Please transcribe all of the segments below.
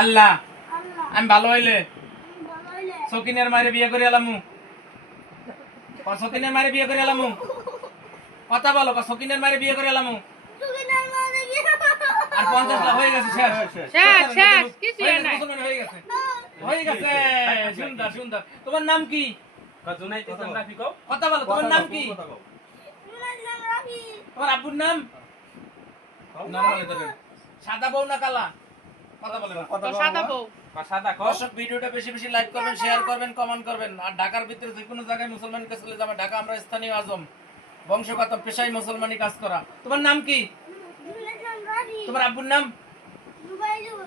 আল্লাহ। আমি ভালো হইলে? সকিনের মায়ের বিয়ে করে এলাম সকিনের মায়ের বিয়ে করে এলাম কথা বলো সকিনের মায়ের বিয়ে করে এলাম আর পঞ্চাশ লাখ হয়ে গেছে শেষ। শেষ, শেষ, কিছু হয়ে গেছে, হয়ে গেছে। সুন্দর সুন্দর। তোমার নাম কি? কথা বলো তোমার নাম কি? তোমার আব্বুর নাম? সাদা বউ না কালা? ভিডিওটা বেশি বেশি লাইক করবেন শেয়ার করবেন কমেন্ট করবেন। আর ঢাকার ভিতরে যে কোনো জায়গায় মুসলমান কাছে যাবে ঢাকা আমরা স্থানীয় আজম। বংশগত পেশায় মুসলমানি কাজ করা। তোমার নাম কি? তোমার আব্বুর নাম?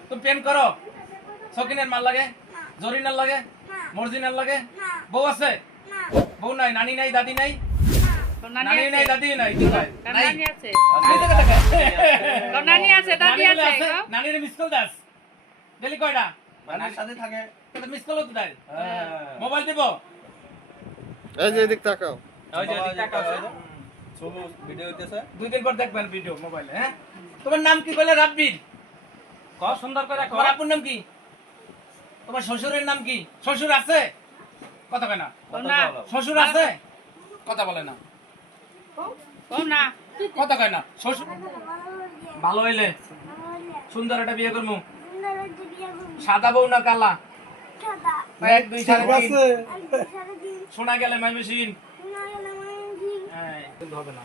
তুমি পেন করো? সকিনের মাল লাগে? জরিনার লাগে? মর্জিনার লাগে? বউ আছে? বউ নাই নানি নাই দাদি নাই? নানি নানি নাই দাদি নাই নাই? নানি আছে? নানি দাদি নানির মিস কল দাস? ডেলি কয়টা? নানির সাথে থাকে। মিস তো হ্যাঁ। মোবাইল দিব? এই যে এদিক তাকাও। ছবি ভিডিও হইতেছে। দুই দিন পর দেখবেন ভিডিও মোবাইলে হ্যাঁ? তোমার নাম কি বলে রাব্বির সুন্দর করে আপুর নাম কি? তোমার শ্বশুরের নাম কি? শ্বশুর আছে? কথা কয় না। শ্বশুর আছে? কথা বলে না। ও না। কথা কয় না। শ্বশুর ভালো হইলে সুন্দর একটা বিয়ে করব সাদা বউ না কালা? এক দুই চার তিন। শোনা গেলে মাই মেশিন। হবে না।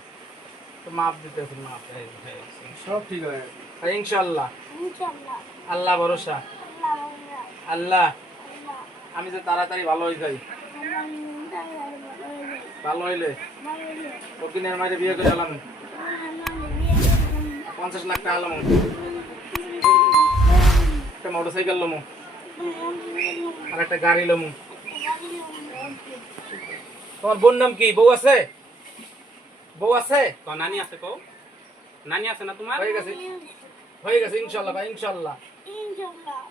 তো মাপ দিতে মাপ। এই, এই, সব ঠিক আছে ইনশাল্লাহ আল্লাহ ভরসা। আল্লাহ আমি যে তাড়াতাড়ি ভালো হয়ে যাই ভালো হইলে। মাঝে বিয়ে করে পঞ্চাশ লাখ টাকা মোটর সাইকেল লমু। আর একটা গাড়ি লমু। তোমার বোন নাম কি? বউ আছে? বউ আছে? তো নানি আছে কও? নানি আছে না তোমার? হয়ে গেছে। হয়ে গেছে ইনশাল্লাহ ভাই ইনশাল্লাহ।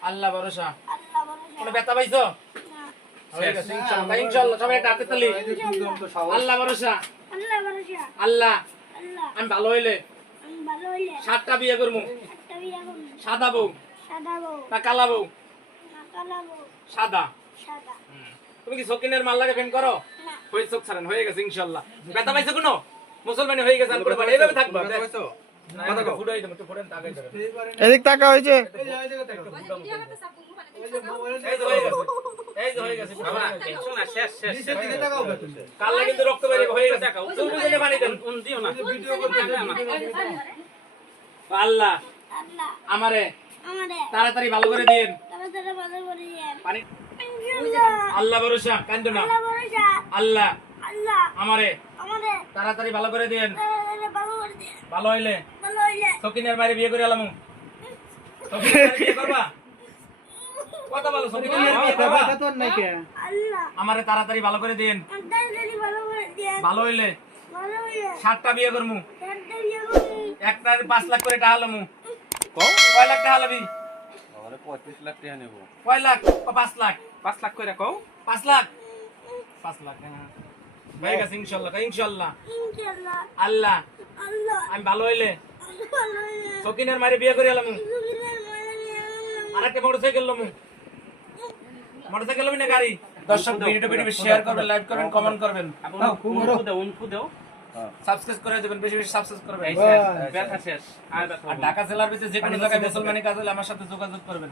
আল্লাহ ভরসা। কোনো ব্যথা পাইছো? হয়ে ভাই, ইনশাল্লাহ সবাই একটা আল্লাহ ভরসা। আল্লাহ আমি ভালো হইলে সাতটা বিয়ে করব সাদা বউ। না কালা বউ? সাদা? তুমি কি সকিনের মাল লাগে ফেন করো? হয়ে চোখ ছাড়েন হয়ে গেছে ব্যথা পাইছো কোনো? মুসলমানি হয়ে গেছে পারে এইভাবে থাকবা। এদিক তাকা হয়েছে এই তো হয়ে গেছে, এই তো হয়ে গেছে, বাবা। টেনশন না শেষ শেষ শেষ। কালনা কিন্তু রক্ত বের হয়ে গেছে। চুল বুঝে পানি দেন। উন দিও না আল্লাহ। আমারে তাড়াতাড়ি ভালো করে দিন পানি আল্লাহ ভরসা কান্দো না। আল্লাহ আমারে। তাড়াতাড়ি ভালো করে দিন ভালো হইলে। সকিনের বাইরে বিয়ে করে এলাম বিয়ে করবা? কথা বলো আমারে তাড়াতাড়ি ভালো করে দিন ভালো হইলে। সাতটা বিয়ে করমু। একটা পাঁচ লাখ করে টাকা লমু। কয় লাখ টাকা লবি? আমারে 35 লাখ টাকা নেব। কয় লাখ ও পাঁচ লাখ। পাঁচ লাখ করে কও? পাঁচ লাখ। পাঁচ লাখ হ্যাঁ। গেছে ইনশাল্লাহ ইনশাল্লাহ। আল্লাহ। আমি ভালো হইলে। সকিনের মারে বিয়ে করে এলাম আর একটা মোটর সাইকেল লমু। মোটর সাইকেল লবি না গাড়ি? দর্শক ভিডিওটা ভিডিও শেয়ার করবেন লাইক করবেন কমেন্ট করবেন। দাও উনফু দাও। সাবস্ক্রাইব করে দেবেন বেশি বেশি সাবস্ক্রাইব করবেন। এই শেষ ব্যথা শেষ। আর। ঢাকা জেলার ভিতরে যে কোনো জায়গায় মুসলমানি কাজ হলে আমার সাথে যোগাযোগ করবেন